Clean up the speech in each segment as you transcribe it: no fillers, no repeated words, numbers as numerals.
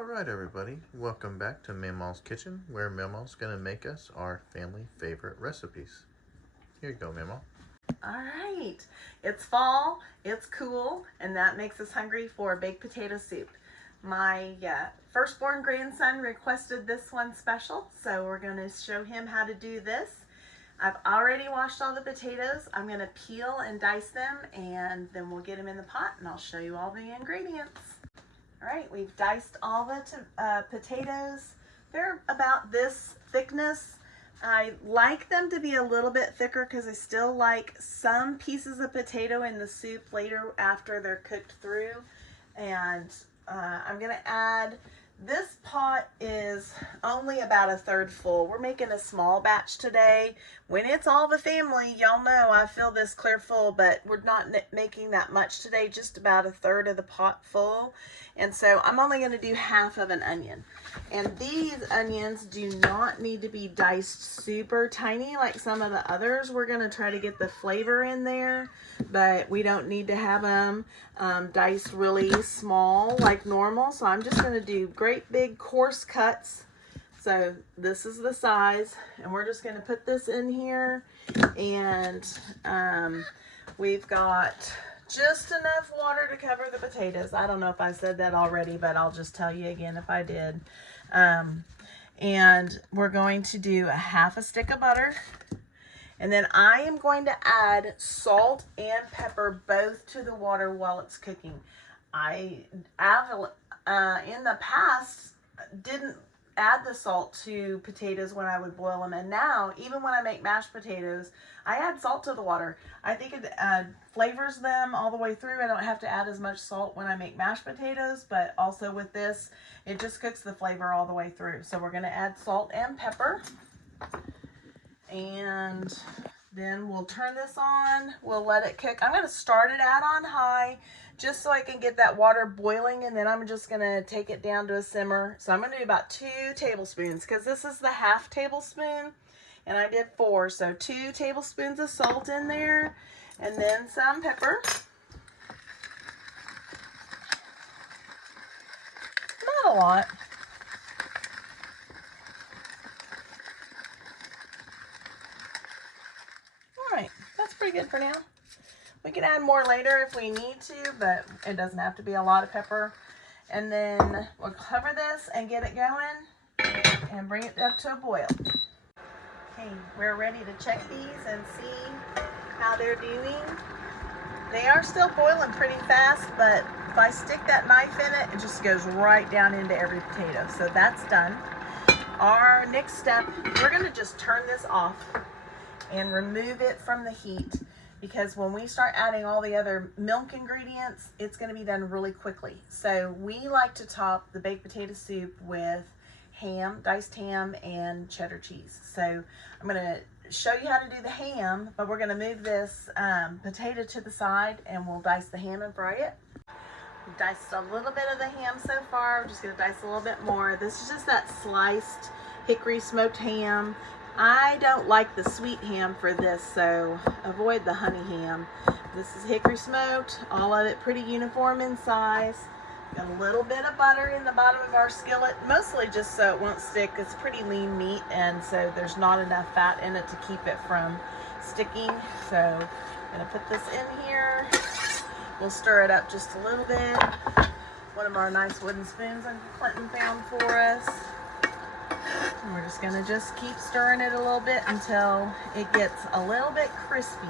Alright everybody, welcome back to Mamaw's Kitchen, where Mamaw's going to make us our family favorite recipes. Here you go, Mamaw. Alright, it's fall, it's cool, and that makes us hungry for baked potato soup. My firstborn grandson requested this one special, so we're going to show him how to do this. I've already washed all the potatoes. I'm going to peel and dice them, and then we'll get them in the pot, and I'll show you all the ingredients. All right, we've diced all the potatoes. They're about this thickness. I like them to be a little bit thicker because I still like some pieces of potato in the soup later after they're cooked through. And I'm going to add, this pot is only about a third full. We're making a small batch today. When it's all the family, y'all know I fill this clear full, but we're not making that much today, just about a third of the pot full. And so I'm only going to do half of an onion. And these onions do not need to be diced super tiny like some of the others. We're going to try to get the flavor in there, but we don't need to have them diced really small like normal. So I'm just going to do great big coarse cuts. So this is the size, and we're just going to put this in here, and we've got just enough water to cover the potatoes. I don't know if I said that already, but I'll just tell you again if I did. And we're going to do a half a stick of butter. And then I am going to add salt and pepper both to the water while it's cooking. I in the past didn't add the salt to potatoes when I would boil them, and now even when I make mashed potatoes, I add salt to the water. I think it flavors them all the way through. I don't have to add as much salt when I make mashed potatoes, but also with this, it just cooks the flavor all the way through. So we're going to add salt and pepper, and then we'll turn this on. We'll let it cook. I'm going to start it out on high just so I can get that water boiling, and then I'm just going to take it down to a simmer. So I'm going to do about 2 tablespoons because this is the half tablespoon and I did 4. So 2 tablespoons of salt in there, and then some pepper. Not a lot. All right, that's pretty good for now. We can add more later if we need to, but it doesn't have to be a lot of pepper. And then we'll cover this and get it going and bring it up to a boil. Okay, we're ready to check these and see how they're doing. They are still boiling pretty fast, but if I stick that knife in it, it just goes right down into every potato. So that's done. Our next step, we're going to just turn this off and remove it from the heat, because when we start adding all the other milk ingredients, it's going to be done really quickly. So we like to top the baked potato soup with ham, diced ham, and cheddar cheese. So I'm going to show you how to do the ham, but we're going to move this potato to the side, and we'll dice the ham and fry it. We've diced a little bit of the ham so far. We're just going to dice a little bit more. This is just that sliced hickory smoked ham. I don't like the sweet ham for this, so avoid the honey ham. This is hickory smoked, all of it pretty uniform in size. Got a little bit of butter in the bottom of our skillet, mostly just so it won't stick. It's pretty lean meat, and so there's not enough fat in it to keep it from sticking. So I'm going to put this in here. We'll stir it up just a little bit. One of our nice wooden spoons Uncle Clinton found for us. And we're just going to just keep stirring it a little bit until it gets a little bit crispy,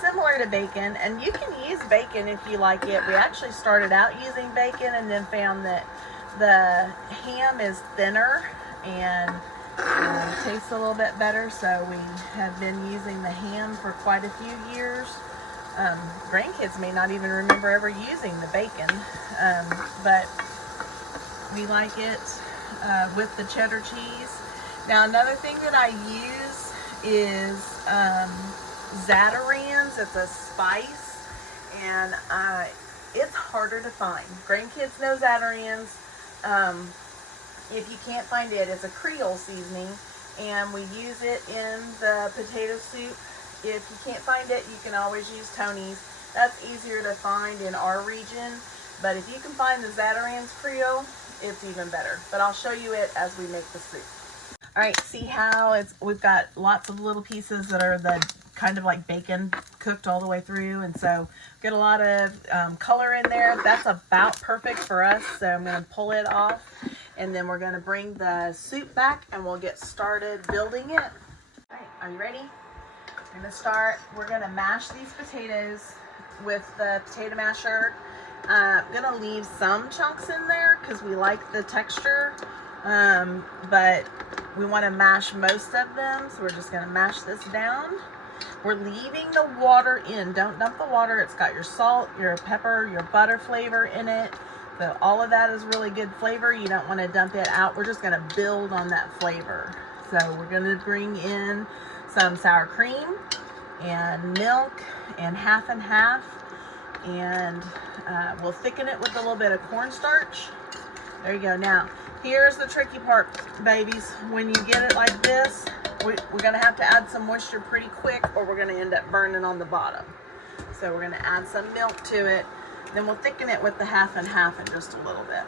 similar to bacon. And you can use bacon if you like it. We actually started out using bacon and then found that the ham is thinner and tastes a little bit better. So we have been using the ham for quite a few years. Grandkids may not even remember ever using the bacon, but we like it with the cheddar cheese. Now another thing that I use is Zatarain's. It's a spice, and it's harder to find. Grandkids know Zatarain's. If you can't find it, it's a Creole seasoning, and we use it in the potato soup. If you can't find it, you can always use Tony's. That's easier to find in our region, but if you can find the Zatarain's Creole, it's even better. But I'll show you it as we make the soup. All right, see how we've got lots of little pieces that are the kind of like bacon cooked all the way through, and so get a lot of color in there. That's about perfect for us, so I'm going to pull it off, and then we're going to bring the soup back and we'll get started building it. All right, are you ready? We're going to start. We're going to mash these potatoes with the potato masher. I'm going to leave some chunks in there because we like the texture, but we want to mash most of them, so we're just going to mash this down. We're leaving the water in. Don't dump the water. It's got your salt, your pepper, your butter flavor in it. So all of that is really good flavor. You don't want to dump it out. We're just going to build on that flavor. So we're going to bring in some sour cream and milk and half and half. And we'll thicken it with a little bit of cornstarch. There you go. Now, here's the tricky part, babies. When you get it like this, we're going to have to add some moisture pretty quick, or we're going to end up burning on the bottom. So we're going to add some milk to it. Then we'll thicken it with the half and half in just a little bit.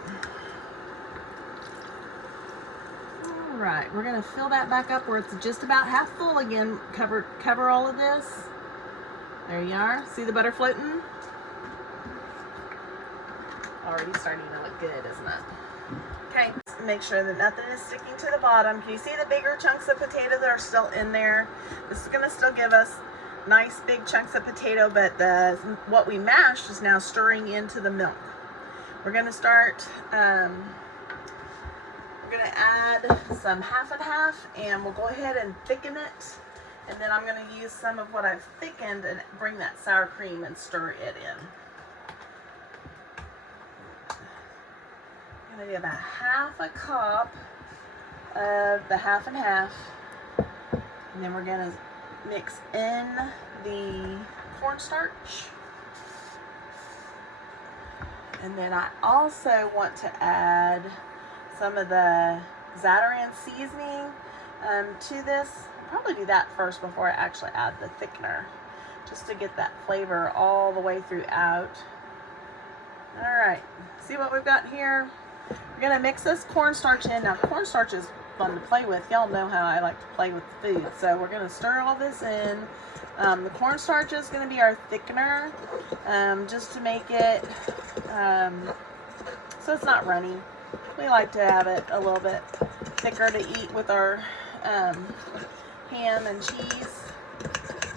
All right, we're going to fill that back up where it's just about half full again. Cover all of this. There you are. See the butter floating? Already starting to look good, isn't it? Okay, make sure that nothing is sticking to the bottom. Can you see the bigger chunks of potato that are still in there? This is going to still give us nice big chunks of potato, but what we mashed is now stirring into the milk. We're going to start, we're going to add some half and half, and we'll go ahead and thicken it. And then I'm going to use some of what I've thickened and bring that sour cream and stir it in. I'm going to do about half a cup of the half and half, and then we're going to mix in the cornstarch, and then I also want to add some of the Zatarain seasoning to this. I'll probably do that first before I actually add the thickener, just to get that flavor all the way throughout. All right, see what we've got here? We're going to mix this cornstarch in. Now, cornstarch is fun to play with. Y'all know how I like to play with food. So we're going to stir all this in. The cornstarch is going to be our thickener, just to make it so it's not runny. We like to have it a little bit thicker to eat with our ham and cheese.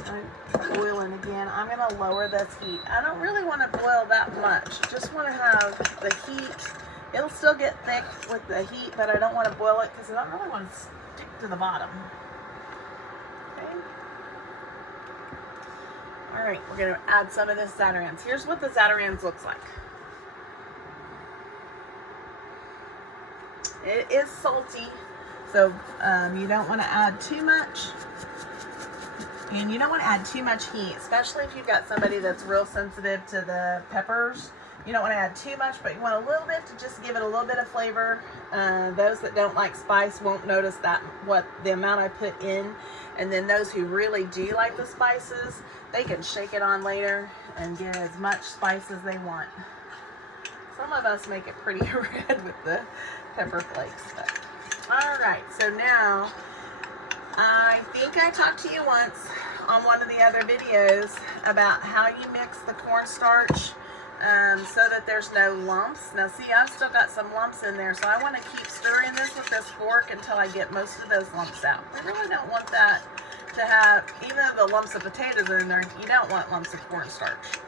I'm boiling again. I'm going to lower this heat. I don't really want to boil that much. Just want to have the heat. It'll still get thick with the heat, but I don't want to boil it because I don't really want to stick to the bottom. Okay. All right, we're going to add some of this Zatarain's. Here's what the Zatarain's looks like. It is salty, so you don't want to add too much. And you don't want to add too much heat, especially if you've got somebody that's real sensitive to the peppers. You don't want to add too much, but you want a little bit to just give it a little bit of flavor. Those that don't like spice won't notice that the amount I put in. And then those who really do like the spices, they can shake it on later and get as much spice as they want. Some of us make it pretty red with the pepper flakes. But. All right, so now I think I talked to you once on one of the other videos about how you mix the cornstarch so that there's no lumps. Now see, I've still got some lumps in there, so I want to keep stirring this with this fork until I get most of those lumps out. I really don't want that to have, even though the lumps of potatoes are in there, you don't want lumps of cornstarch.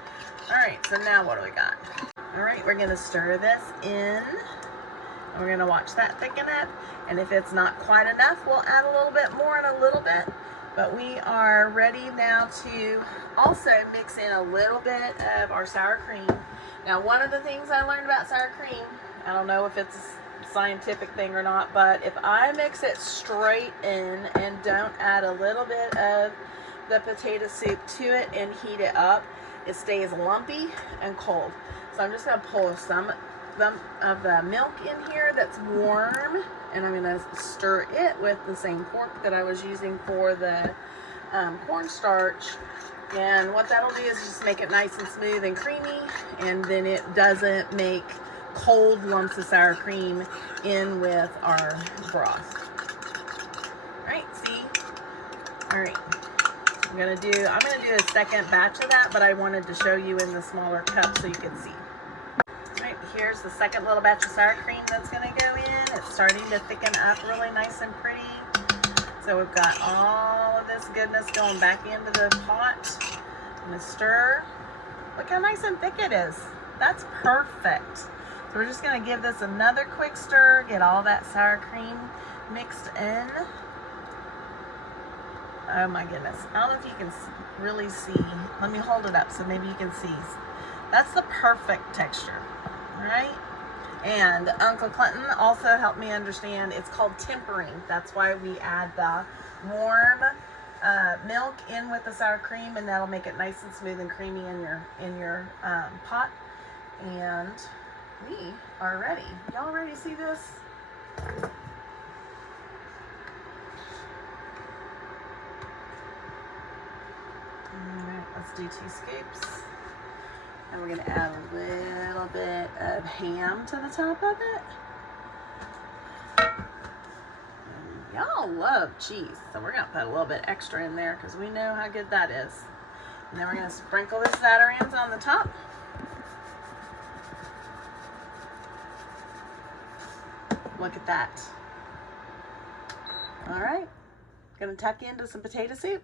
All right, so now what do we got? All right, we're going to stir this in. We're going to watch that thicken up, and if it's not quite enough, we'll add a little bit more in a little bit. But we are ready now to also mix in a little bit of our sour cream. Now, one of the things I learned about sour cream, I don't know if it's a scientific thing or not, but if I mix it straight in and don't add a little bit of the potato soup to it and heat it up, it stays lumpy and cold. So I'm just going to pull some of the milk in here that's warm, and I'm going to stir it with the same fork that I was using for the cornstarch. And what that'll do is just make it nice and smooth and creamy, and then it doesn't make cold lumps of sour cream in with our broth. All right, see? All right. I'm gonna do a second batch of that, but I wanted to show you in the smaller cup so you could see. All right, here's the second little batch of sour cream that's gonna go in. It's starting to thicken up really nice and pretty. So we've got all of this goodness going back into the pot. I'm gonna stir. Look how nice and thick it is. That's perfect. So we're just gonna give this another quick stir, get all that sour cream mixed in. Oh my goodness. I don't know if you can really see. Let me hold it up so maybe you can see. That's the perfect texture, right? And Uncle Clinton also helped me understand it's called tempering. That's why we add the warm milk in with the sour cream, and that'll make it nice and smooth and creamy in your pot. And we are ready. Y'all ready to see this? Alright, let's do 2 scoops. And we're going to add a little bit of ham to the top of it. Y'all love cheese, so we're going to put a little bit extra in there because we know how good that is. And then we're going to sprinkle this Zatarain's on the top. Look at that. All right, going to tuck into some potato soup.